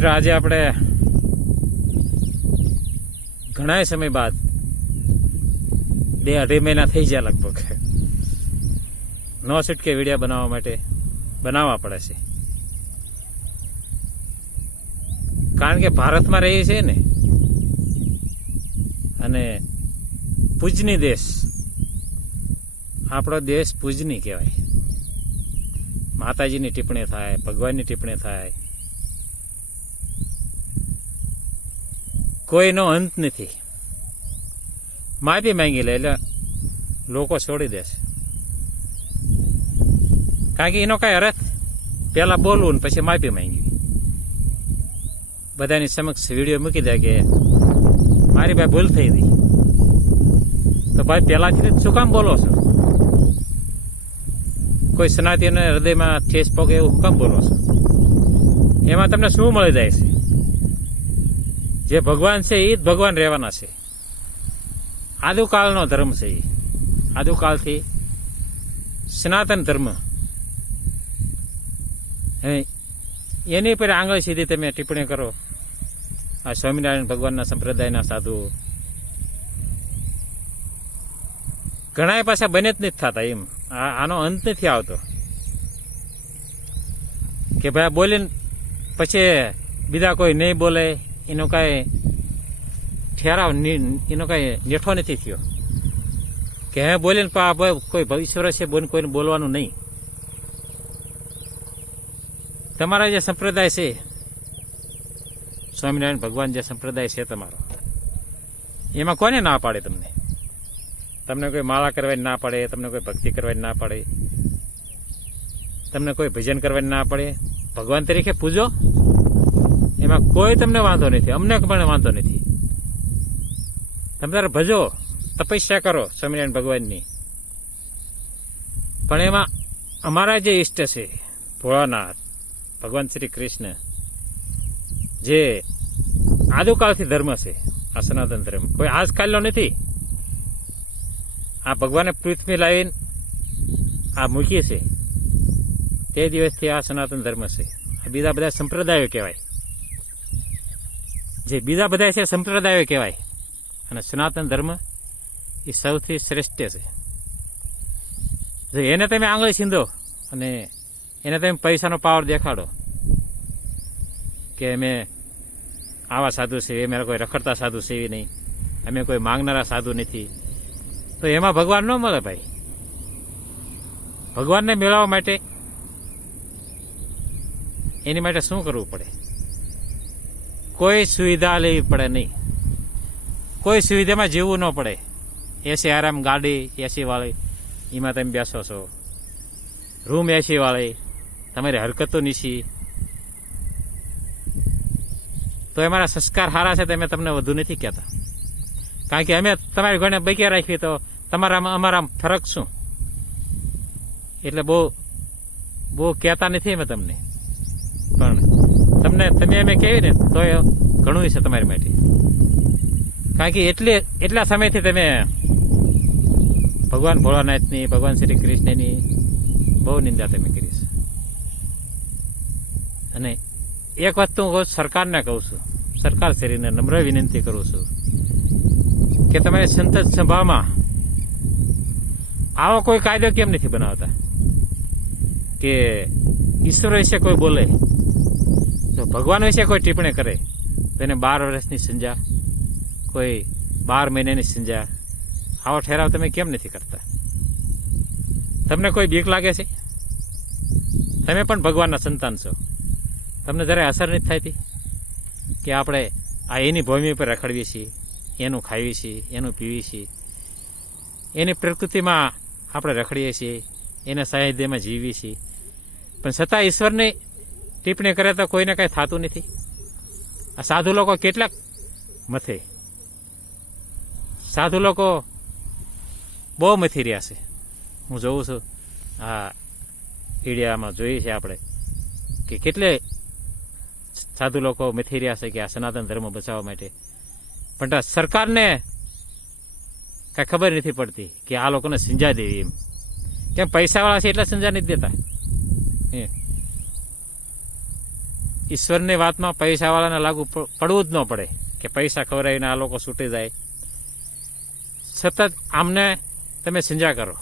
મિત્ર, આજે આપણે ઘણા સમય બાદ 2-2.5 મહિના થઈ ગયા લગભગ નો છૂટકે વિડીયો બનાવવા પડે છે. કારણ કે ભારતમાં રહીએ છીએ ને, અને પૂજની દેશ, આપણો દેશ પૂજની કહેવાય. માતાજીની ટિપ્પણી થાય, ભગવાનની ટિપ્પણી થાય, કોઈનો અંત નથી. માફી માંગી લે એટલે લોકો છોડી દેશે. કારણ કે એનો કાંઈ અર્થ પહેલાં બોલવું ને પછી માફી માંગવી. બધાની સમક્ષ વિડીયો મૂકી દે કે મારી ભાઈ ભૂલ થઈ ગઈ, તો ભાઈ પહેલાંથી શું કામ બોલો છો? કોઈ સનાતીને હૃદયમાં ઠેસ પોગે એવું શું કામ બોલો છો? એમાં તમને શું મળી જાય છે? જે ભગવાન છે એ જ ભગવાન રહેવાના છે. આદિકાળનો ધર્મ છે એ, આદિકાળથી સનાતન ધર્મ. એની પર આંગળી સીધી તમે ટિપ્પણી કરો. આ સ્વામિનારાયણ ભગવાનના સંપ્રદાયના સાધુ ઘણા પાછા બને જ નથી થતા. એમ આનો અંત નથી આવતો કે ભાઈ બોલીને પછી બીજા કોઈ નહીં બોલે, એનો કાંઈ ઠેરાવ, એનો કાંઈ નેઠો નથી થયો કે હે બોલીને કોઈ ઈશ્વર છે કોઈને બોલવાનું નહીં. તમારા જે સંપ્રદાય છે, સ્વામિનારાયણ ભગવાન જે સંપ્રદાય છે તમારો, એમાં કોને ના પાડે? તમને કોઈ માળા કરવાની ના પડે, તમને કોઈ ભક્તિ કરવાની ના પડે, તમને કોઈ ભજન કરવાની ના પડે. ભગવાન તરીકે પૂજો, એમાં કોઈ તમને વાંધો નથી, અમને પણ વાંધો નથી. તમે તારે ભજો, તપસ્યા કરો સ્વામિનારાયણ ભગવાનની. પણ એમાં અમારા જે ઈષ્ટ છે ભોળાનાથ, ભગવાન શ્રી કૃષ્ણ, જે આદિકાળથી ધર્મ છે, આ સનાતન ધર્મ કોઈ આજકાલનો નથી. આ ભગવાને પૃથ્વી લાવીને આ મૂકી છે તે દિવસથી આ સનાતન ધર્મ છે. આ બીજા બધા સંપ્રદાયો કહેવાય, જે બીજા બધા છે સંપ્રદાયો કહેવાય, અને સનાતન ધર્મ એ સૌથી શ્રેષ્ઠ છે. જો એને તમે આંગળી સીંધો અને એને તમે પૈસાનો પાવર દેખાડો કે અમે આવા સાધુ છે, અમે કોઈ રખડતા સાધુ છે નહીં, અમે કોઈ માંગનારા સાધુ નથી, તો એમાં ભગવાન ન મળે ભાઈ. ભગવાનને મેળવવા માટે એની માટે શું કરવું પડે? કોઈ સુવિધા લેવી પડે નહીં, કોઈ સુવિધામાં જીવવું ન પડે. એસી આરામ ગાડી એસી વાળી એમાં તમે બેસો છો, રૂમ એસી વાળી, તમારી હરકતો નીચી, તો અમારા સંસ્કાર સારા છે, તમે તમને વધુ નથી કહેતા. કારણ કે અમે તમારી ઘણે બૈકી રાખીએ તો તમારામાં અમારા ફરક શું? એટલે બહુ કહેતા નથી અમે તમને. પણ તમે અમે કહેવી ને તો ઘણું છે તમારી માટે. કારણ કે એટલા સમયથી તમે ભગવાન ભોળાનાથની, ભગવાન શ્રી કૃષ્ણની બહુ નિંદા તમે કરી છે. અને એક વસ્તુ હું સરકારને કહું છું, સરકાર શ્રીને નમ્ર વિનંતી કરું છું કે તમારી સંસદ સભામાં આવો કોઈ કાયદો કેમ નથી બનાવતા કે ઈશ્વર વિશે કોઈ બોલે, તો ભગવાન વિશે કોઈ ટિપ્પણી કરે તો એને 12 વર્ષની સજા, કોઈ 12 મહિનાની સજા. આવો ઠેરાવ તમે કેમ નથી કરતા? તમને કોઈ બીક લાગે છે? તમે પણ ભગવાનના સંતાન છો, તમને જરાય અસર નથી થતી કે આપણે આ એની ભૂમિ પર રખડીએ છીએ, એનું ખાઈએ છીએ, એનું પીવીએ છીએ, એની પ્રકૃતિમાં આપણે રખડીએ છીએ, એના સાહિત્યમાં જીવીએ છીએ, પણ છતાં ઈશ્વરની ટિપ્પણી કરે તો કોઈને કાંઈ થતું નથી. આ સાધુ લોકો કેટલાક મથે, સાધુ લોકો બહુ મથી રહ્યા છે. હું જોઉં છું, આ મીડિયામાં જોઈએ છે આપણે કે કેટલે સાધુ લોકો મથી રહ્યા છે કે આ સનાતન ધર્મ બચાવવા માટે. પણ સરકારને કાંઈ ખબર નથી પડતી કે આ લોકોને સમજા દેવી. એમ કેમ? પૈસાવાળા છે એટલે સમજા નથી દેતા. ઈશ્વરની વાતમાં પૈસાવાળાને લાગુ પડવું જ ન પડે કે પૈસા ખવડાવીને આ લોકો છૂટી જાય. સતત આમને તમે સંજા કરો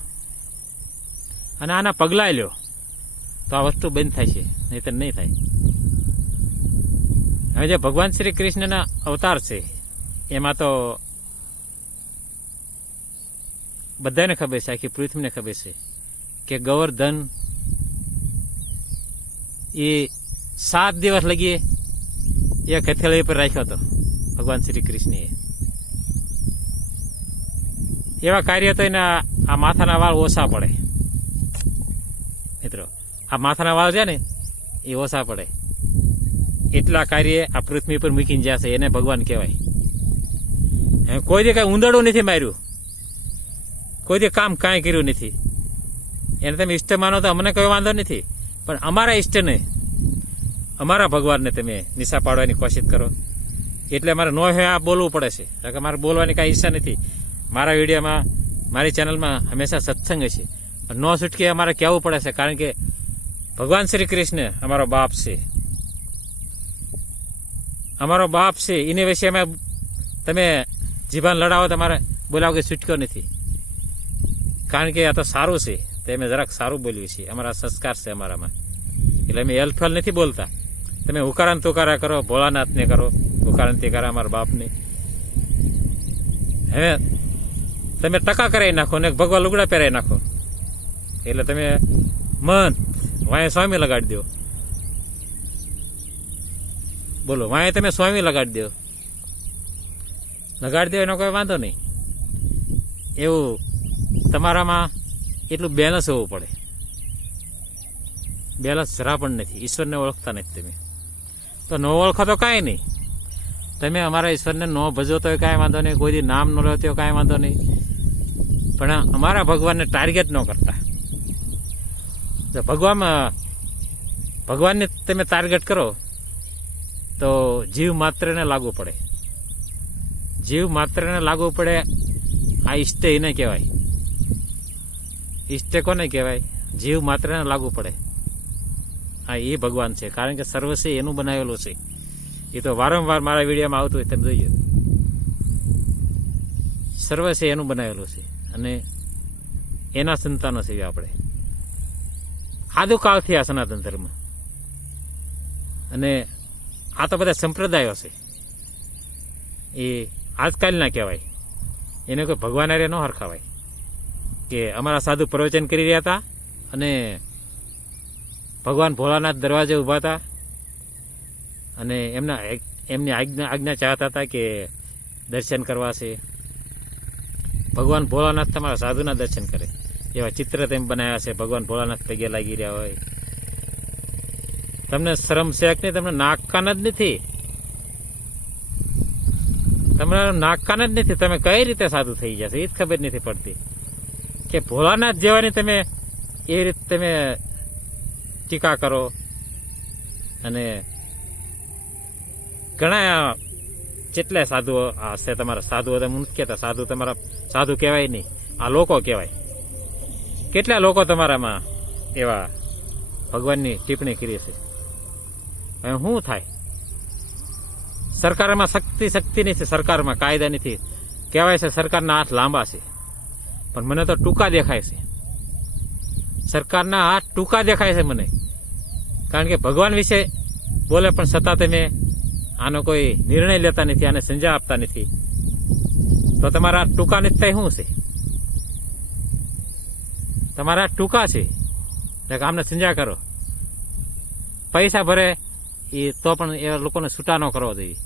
અને આના પગલાં લ્યો તો આ વસ્તુ બંધ થાય છે, નહીં તો નહીં થાય. હવે જે ભગવાન શ્રી કૃષ્ણના અવતાર છે એમાં તો બધાને ખબર છે, આખી પૃથ્વીને ખબર છે કે ગોવર્ધન એ 7 દિવસ લગી એક હથેળી પર રાખ્યો હતો ભગવાન શ્રી કૃષ્ણએ. એવા કાર્ય તો એના આ માથાના વાળ ઓછા પડે મિત્રો. આ માથાના વાળ છે ને એ ઓછા પડે એટલા કાર્ય આ પૃથ્વી પર મૂકીને જશે, એને ભગવાન કહેવાય. કોઈ દી કાંઈ ઉંદરડું નથી માર્યું, કોઈ દી કામ કાંઈ કર્યું નથી. એને તમે ઈષ્ટ માનો તો અમને કોઈ વાંધો નથી, પણ અમારા ઈષ્ટને, અમારા ભગવાનને તમે નિશા પાડવાની કોશિશ કરો. એટલે અમારે નો હે આ બોલવું પડે છે, કારણ કે મારે બોલવાની કાંઈ ઈચ્છા નથી. મારા વિડીયોમાં, મારી ચેનલમાં હંમેશા સત્સંગ છે, નો છૂટકે અમારે કહેવું પડે છે, કારણ કે ભગવાન શ્રી કૃષ્ણ અમારો બાપ છે, અમારો બાપ છે. એની વિશે અમે તમે જીભાન લડાવો તમારે બોલાવો કે છૂટક્યો નથી, કારણ કે આ તો સારું છે, તે અમે જરાક સારું બોલ્યું છે, અમારા સંસ્કાર છે અમારામાં. એટલે અમે એલફેલ નથી બોલતા. તમે હુકારાન તુકારા કરો, ભોળાનાથને કરો, હુકારાન તિકારા અમારા બાપને. હવે તમે ટકા કરાવી નાખો ને ભગવાન લુગડા પહેરાવી નાખો, એટલે તમે મન વાંય સ્વામી લગાડી દો. બોલો, વાંય તમે સ્વામી લગાડી દો, એનો કોઈ વાંધો નહીં. એવું તમારામાં એટલું બેલેન્સ હોવું પડે. બેલેન્સ જરા પણ નથી. ઈશ્વરને ઓળખતા નથી તમે, તો ન ઓળખો તો કાંઈ નહીં. તમે અમારા ઈશ્વરને ન ભજો તો કાંઈ વાંધો નહીં, કોઈ દી નામ ન લો તો કાંઈ વાંધો નહીં, પણ અમારા ભગવાનને ટાર્ગેટ ન કરતા. તો ભગવાનને તમે ટાર્ગેટ કરો તો જીવ માત્રને લાગુ પડે. જીવ માત્રને લાગુ પડે. આ ઈષ્ટ એને કહેવાય. ઈષ્ટ કોને કહેવાય? જીવ માત્રને લાગુ પડે. હા, એ ભગવાન છે, કારણ કે સર્વસ્વ એનું બનાવેલું છે. એ તો વારંવાર મારા વિડીયોમાં આવતું હોય, તમે જોઈએ. સર્વસ્વ એનું બનાવેલું છે અને એના સંતાનો છે આપણે. આદુકાળથી આ સનાતન ધર્મ, અને આ તો બધા સંપ્રદાયો છે, એ આજકાલના કહેવાય. એને કોઈ ભગવાન હારે ન હરખાવાય. કે અમારા સાધુ પ્રવચન કરી રહ્યા હતા અને ભગવાન ભોળાનાથ દરવાજે ઊભા હતા અને એમની આજ્ઞા ચાહતા હતા કે દર્શન કરવા છે. ભગવાન ભોળાનાથ તમારા સાધુના દર્શન કરે એવા ચિત્ર તેમ બનાવ્યા છે. ભગવાન ભોળાનાથ પગે લાગી રહ્યા હોય. તમને શરમ છે કે નહીં? તમને નાક કાન જ નથી. તમને નાક કાન જ નથી. તમે કઈ રીતે સાધુ થઈ જશે એ જ ખબર નથી પડતી. કે ભોળાનાથ જેવાની તમે એ રીતે તમે ટીકા કરો. અને ઘણા જેટલા સાધુઓ હશે તમારા, સાધુઓ તમે નથી કહેતા, સાધુ તમારા સાધુ કહેવાય નહીં, આ લોકો કહેવાય. કેટલા લોકો તમારામાં એવા ભગવાનની ટિપ્પણી કરી છે. હવે શું થાય? સરકારમાં શક્તિ નથી, સરકારમાં કાયદા નથી. કહેવાય છે સરકારના હાથ લાંબા છે, પણ મને તો ટૂંકા દેખાય છે. સરકારના હાથ ટૂંકા દેખાય છે મને, કારણ કે ભગવાન વિશે બોલે પણ છતાં તમે આનો કોઈ નિર્ણય લેતા નથી, આને સંજા આપતા નથી. તો તમારા ટૂંકા નથી થાય શું છે? તમારા ટૂંકા છે એટલે આમને સંજા કરો. પૈસા ભરે એ તો પણ એ લોકોને છૂટા ન કરવા જોઈએ,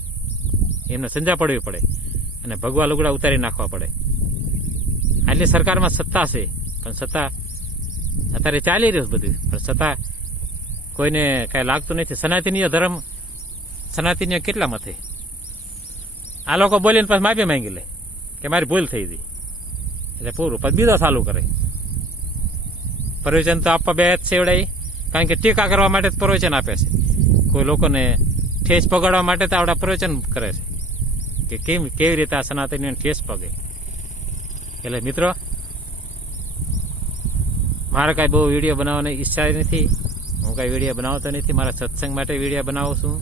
એમને સંજા પડવી પડે અને ભગવા લુગડા ઉતારી નાખવા પડે. આટલી સરકારમાં સત્તા છે, પણ સત્તા અત્યારે ચાલી રહ્યું બધું, પણ છતાં કોઈને કાંઈ લાગતું નથી. સનાતનીય ધર્મ, સનાતનીય કેટલા મથે? આ લોકો બોલીને પછી માફી માંગી લે કે મારી ભૂલ થઈ હતી, એટલે પૂરું. પછી બીજો ચાલુ કરે. પ્રવચન તો આપવા બે જ સેવડાય, કારણ કે ટીકા કરવા માટે જ પ્રવચન આપે છે. કોઈ લોકોને ઠેસ પગાડવા માટે તો આવડા પ્રવચન કરે છે કે કેવી રીતે આ સનાતનીઓને ઠેસ પગે. એટલે મિત્રો, મારે કાંઈ બહુ વિડીયો બનાવવાની ઈચ્છા નથી. હું કાંઈ વિડીયો બનાવતો નથી, મારા સત્સંગ માટે વિડીયો બનાવું છું.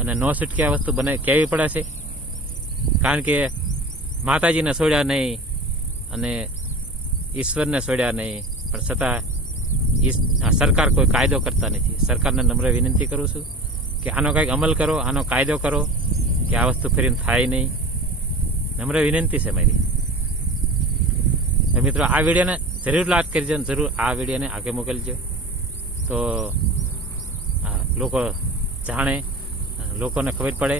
અને નો છૂટકી આ વસ્તુ કહેવી પડે છે, કારણ કે માતાજીને છોડ્યા નહીં અને ઈશ્વરને છોડ્યા નહીં, પણ છતાં સરકાર કોઈ કાયદો કરતા નથી. સરકારને નમ્ર વિનંતી કરું છું કે આનો કંઈક અમલ કરો, આનો કાયદો કરો કે આ વસ્તુ ફરીને થાય નહીં. નમ્ર વિનંતી છે મારી. મિત્રો, આ વિડીયોને જરૂર લાઈક કરજો અને જરૂર આ વિડીયોને આગળ મોકલજો, તો લોકો જાણે, લોકોને ખબર પડે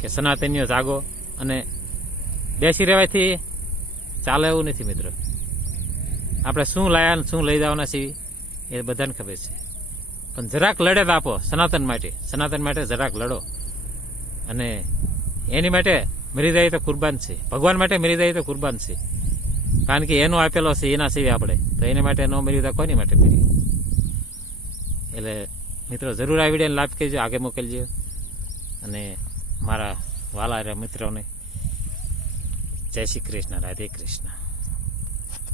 કે સનાતનીઓ જાગો. અને બેસી રહેવાથી ચાલે એવું નથી મિત્રો. આપણે શું લાયા શું લઈ જવાના છીએ એ બધાને ખબર છે, પણ જરાક લડત આપો સનાતન માટે જરાક લડો. અને એની માટે મરી જાય તો કુરબાન છે, ભગવાન માટે મરી જાય તો કુરબાન છે, કારણ કે એનો આપેલો છે, એના સિવાય આપણે તો એને માટે ન મર્યું તો કોની માટે મરી. એટલે મિત્રો, જરૂર આ વિડીયોને લાભ કરજો, આગળ મોકલજો. અને મારા વાલા મિત્રોને જય શ્રી કૃષ્ણ, રાધે કૃષ્ણ.